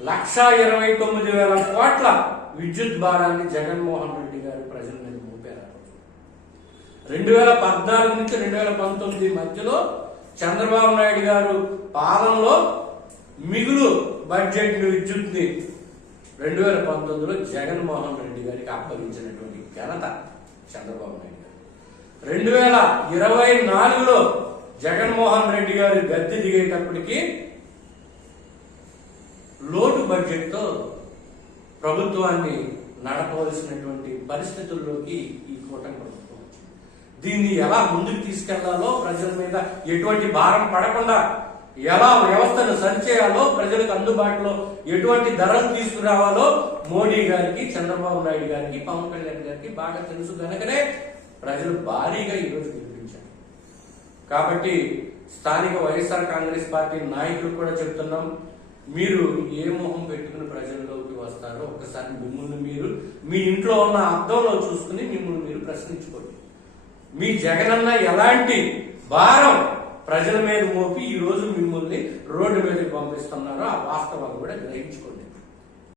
లక్ష ఇరవై తొమ్మిది వేల కోట్ల విద్యుత్ భారాన్ని జగన్మోహన్ రెడ్డి గారు ప్రజల మీద మోపారు. రెండు వేల పద్నాలుగు నుంచి రెండు వేల పంతొమ్మిది మధ్యలో చంద్రబాబు నాయుడు గారు పాలనలో మిగులు బడ్జెట్ విద్యుత్ని రెండు వేల పంతొమ్మిదిలో జగన్మోహన్ రెడ్డి గారికి అప్పగించినటువంటి ఘనత చంద్రబాబు నాయుడు గారు. రెండు వేల ఇరవై నాలుగులో జగన్మోహన్ రెడ్డి గారు గద్దె దిగేటప్పటికి పేరుతో ప్రభుత్వాన్ని నడపవలసినటువంటి పరిస్థితుల్లోకి ఈ కూటమి ప్రభుత్వం దీన్ని ఎలా ముందుకు తీసుకెళ్ళాలో ప్రజల మీద ఎటువంటి భారం పడకుండా ఎలా వ్యవస్థను సరిచేయాలో ప్రజలకు అందుబాటులో ఎటువంటి ధరలు తీసుకురావాలో మోడీ గారికి చంద్రబాబు నాయుడు గారికి పవన్ కళ్యాణ్ గారికి బాగా తెలుసు కనుకనే ప్రజలు భారీగా ఈరోజు గెలిపించారు కాబట్టి స్థానిక వైఎస్ఆర్ కాంగ్రెస్ పార్టీ నాయకులు కూడా చెప్తున్నాం మీరు ఏ మొహం పెట్టుకుని ప్రజల్లోకి వస్తారో ఒకసారి మిమ్మల్ని మీరు మీ ఇంట్లో ఉన్న అర్థంలో చూసుకుని మిమ్మల్ని మీరు ప్రశ్నించుకోండి. మీ జగనన్న ఎలాంటి భారం ప్రజల మీద మోపి ఈ రోజు మిమ్మల్ని రోడ్డు మీదకి పంపిస్తున్నారో ఆ వాస్తవాలు కూడా గ్రహించుకోండి.